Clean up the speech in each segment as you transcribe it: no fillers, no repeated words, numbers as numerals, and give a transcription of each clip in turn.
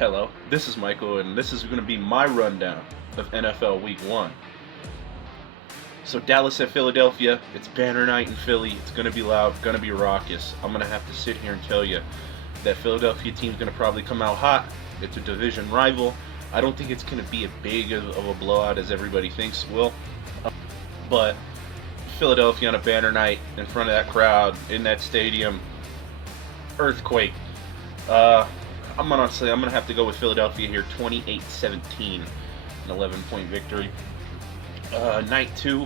Hello, this is Michael, and this is going to be my rundown of NFL Week 1. So, Dallas at Philadelphia, it's banner night in Philly. It's going to be loud, going to be raucous. I'm going to have to sit here and tell you that Philadelphia team's going to probably come out hot. It's a division rival. I don't think it's going to be as big of a blowout as everybody thinks it will. But Philadelphia on a banner night in front of that crowd, in that stadium, earthquake. I'm gonna have to go with Philadelphia here, 28-17, an 11-point victory. Night 2,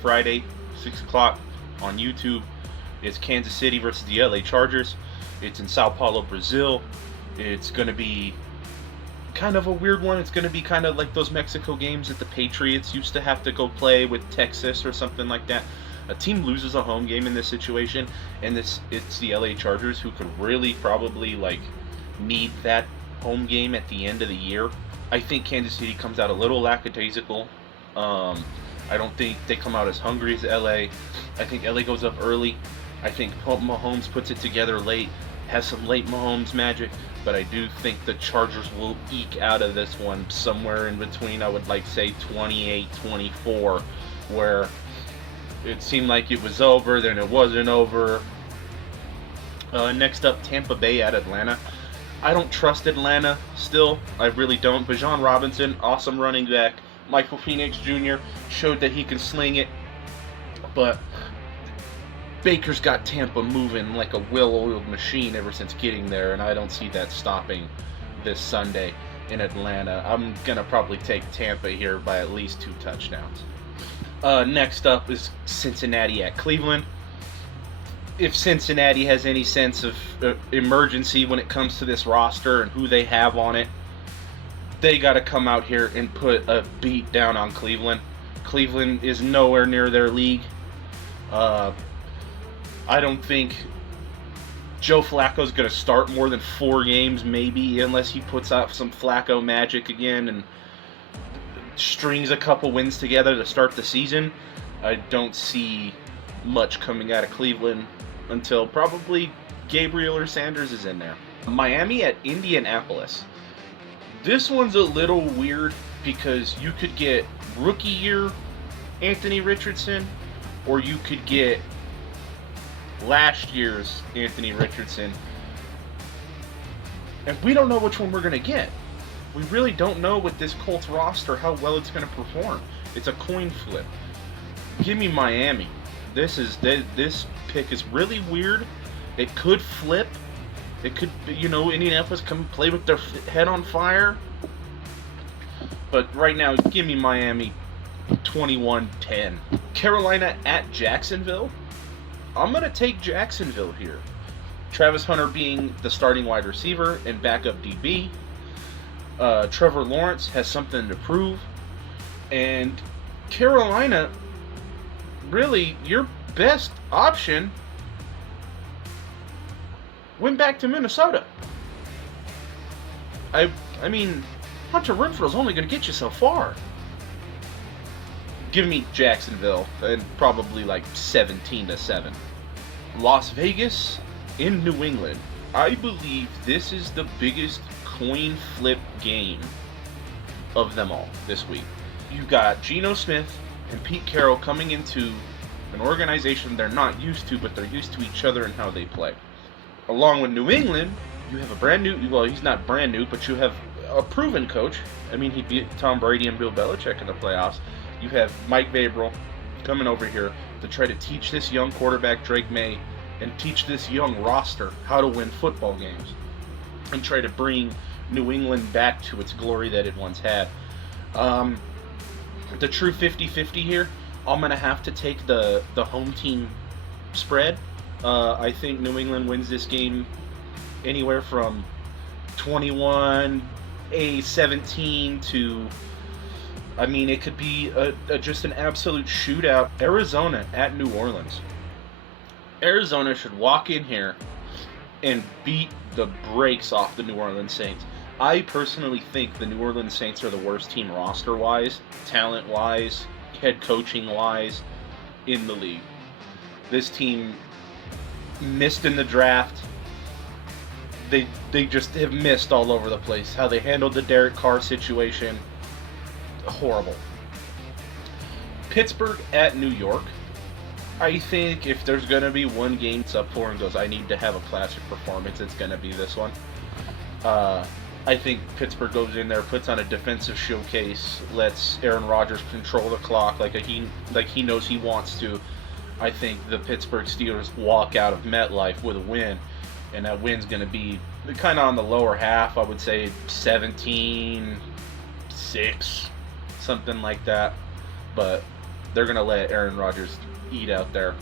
Friday, 6 o'clock on YouTube. It's Kansas City versus the LA Chargers. It's in Sao Paulo, Brazil. It's gonna be kind of a weird one. It's gonna be kind of like those Mexico games that the Patriots used to have to go play with Texas or something like that. A team loses a home game in this situation, and it's the LA Chargers who could really probably need that home game at the end of the year. I think Kansas City comes out a little lackadaisical. I don't think they come out as hungry as LA. I think LA goes up early. I think Mahomes puts it together late, has some late Mahomes magic, but I do think the Chargers will eke out of this one somewhere in between, I would say 28-24, where it seemed like it was over, then it wasn't over. Next up, Tampa Bay at Atlanta. I don't trust Atlanta still. I really don't. Bijan Robinson, awesome running back. Michael Penix Jr. showed that he can sling it. But Baker's got Tampa moving like a well-oiled machine ever since getting there, and I don't see that stopping this Sunday in Atlanta. I'm going to probably take Tampa here by at least 2 touchdowns. Next up is Cincinnati at Cleveland. If Cincinnati has any sense of emergency when it comes to this roster and who they have on it, they got to come out here and put a beat down on Cleveland. Cleveland is nowhere near their league. I don't think Joe Flacco's going to start more than 4 games, maybe, unless he puts out some Flacco magic again and strings a couple wins together to start the season. I don't see much coming out of Cleveland until probably Gabriel or Sanders is in there. Miami at Indianapolis. This one's a little weird because you could get rookie year Anthony Richardson, or you could get last year's Anthony Richardson. And we don't know which one we're going to get. We really don't know with this Colts roster how well it's going to perform. It's a coin flip. Give me Miami. This pick is really weird. It could flip. It could, Indianapolis come play with their head on fire. But right now, give me Miami 21-10. Carolina at Jacksonville. I'm going to take Jacksonville here. Travis Hunter being the starting wide receiver and backup DB. Trevor Lawrence has something to prove. And Carolina, really, your best option went back to Minnesota. I mean, Hunter Renfrow's only going to get you so far. Give me Jacksonville, and probably 17-7. Las Vegas in New England. I believe this is the biggest coin flip game of them all this week. You've got Geno Smith and Pete Carroll coming into an organization they're not used to, but they're used to each other and how they play. Along with New England, you have a brand new, well, he's not brand new, but you have a proven coach. I mean, he beat Tom Brady and Bill Belichick in the playoffs. You have Mike Vrabel coming over here to try to teach this young quarterback, Drake May, and teach this young roster how to win football games and try to bring New England back to its glory that it once had. The true 50-50 here, I'm going to have to take the home team spread. I think New England wins this game anywhere from 21-17 to, it could be just an absolute shootout. Arizona at New Orleans. Arizona should walk in here and beat the brakes off the New Orleans Saints. I personally think the New Orleans Saints are the worst team roster-wise, talent-wise, head coaching-wise in the league. This team missed in the draft. they just have missed all over the place. How they handled the Derek Carr situation, horrible. Pittsburgh at New York. I think if there's going to be one game it's up for and goes, I need to have a classic performance, it's going to be this one. I think Pittsburgh goes in there, puts on a defensive showcase, lets Aaron Rodgers control the clock like he knows he wants to. I think the Pittsburgh Steelers walk out of MetLife with a win, and that win's going to be kind of on the lower half. I would say 17-6, something like that. But they're going to let Aaron Rodgers eat out there.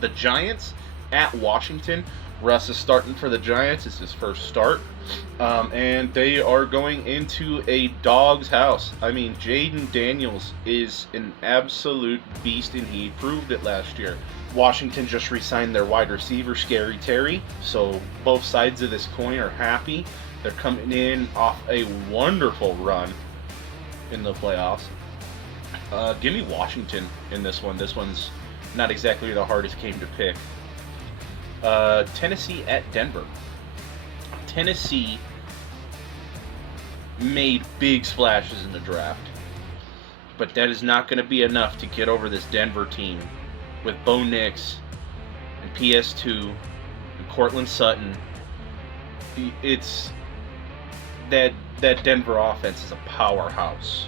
The Giants at Washington. Russ is starting for the Giants. It's his first start. And they are going into a dog's house. I mean, Jaden Daniels is an absolute beast, and he proved it last year. Washington just re-signed their wide receiver, Scary Terry. So both sides of this coin are happy. They're coming in off a wonderful run in the playoffs. Give me Washington in this one. This one's not exactly the hardest game to pick. Tennessee at Denver. Tennessee made big splashes in the draft, but that is not going to be enough to get over this Denver team with Bo Nix and PS2 and Cortland Sutton. It's that Denver offense is a powerhouse,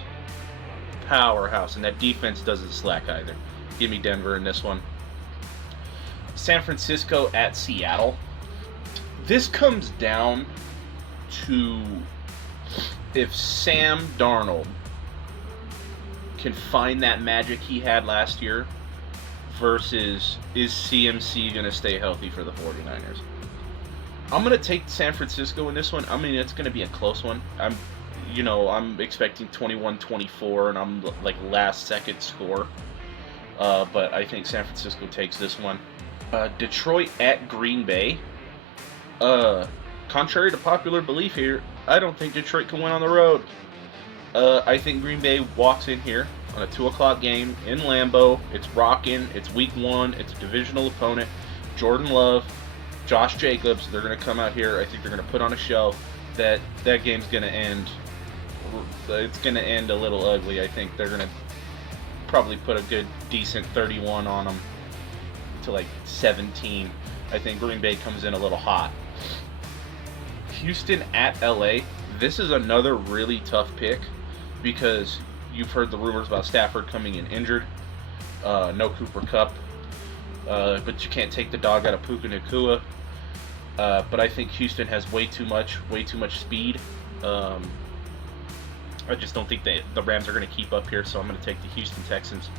and that defense doesn't slack either. Give me Denver in this one. San Francisco at Seattle. This comes down to if Sam Darnold can find that magic he had last year versus is CMC going to stay healthy for the 49ers. I'm going to take San Francisco in this one. I mean, it's going to be a close one. I'm expecting 21-24, and I'm like last second score. But I think San Francisco takes this one. Detroit at Green Bay. Contrary to popular belief here, I don't think Detroit can win on the road. I think Green Bay walks in here on a 2 o'clock game in Lambeau. It's rocking. It's week 1. It's a divisional opponent. Jordan Love, Josh Jacobs, they're going to come out here. I think they're going to put on a show. That game's going to end. It's going to end a little ugly. I think they're going to probably put a good, decent 31 on them to like 17. I think Green Bay comes in a little hot. Houston at LA. This is another really tough pick because you've heard the rumors about Stafford coming in injured. No Cooper Kupp. But you can't take the dog out of Puka Nacua. But I think Houston has way too much speed. I just don't think the Rams are going to keep up here, so I'm going to take the Houston Texans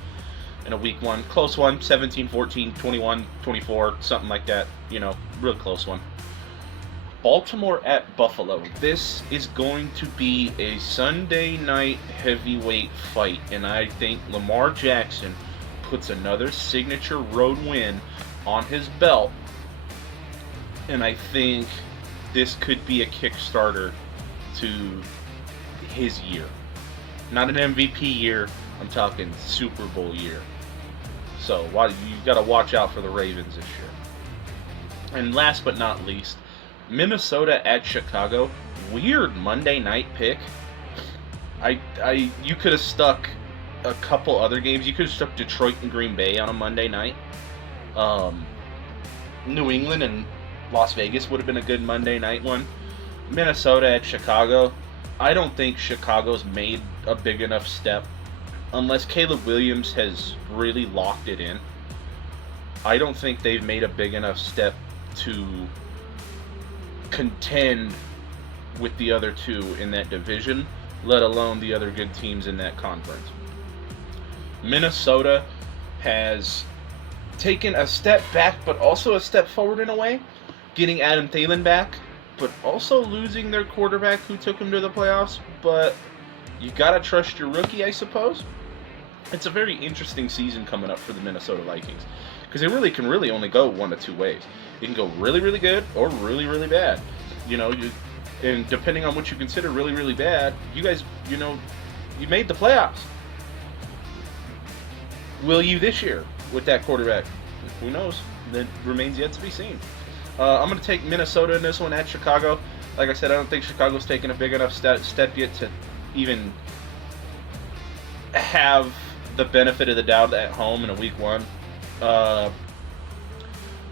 in a week 1. Close one, 17-14, 21-24, something like that. Real close one. Baltimore at Buffalo. This is going to be a Sunday night heavyweight fight, and I think Lamar Jackson puts another signature road win on his belt, and I think this could be a Kickstarter to his year. Not an MVP year, I'm talking Super Bowl year. So you got to watch out for the Ravens this year. And last but not least, Minnesota at Chicago. Weird Monday night pick. You could have stuck a couple other games. You could have stuck Detroit and Green Bay on a Monday night. New England and Las Vegas would have been a good Monday night one. Minnesota at Chicago. I don't think Chicago's made a big enough step. Unless Caleb Williams has really locked it in, I don't think they've made a big enough step to contend with the other two in that division, let alone the other good teams in that conference. Minnesota has taken a step back, but also a step forward in a way, getting Adam Thielen back, but also losing their quarterback who took them to the playoffs. But you gotta trust your rookie, I suppose. It's a very interesting season coming up for the Minnesota Vikings, because it really can only go one of two ways. It can go really, really good or really, really bad. And depending on what you consider really, really bad, you guys, you made the playoffs. Will you this year with that quarterback? Who knows? That remains yet to be seen. I'm going to take Minnesota in this one at Chicago. Like I said, I don't think Chicago's taken a big enough step yet to even have the benefit of the doubt at home in a week 1.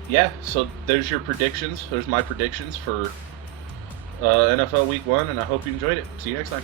Yeah, so there's your predictions. There's my predictions for NFL Week 1, and I hope you enjoyed it. See you next time.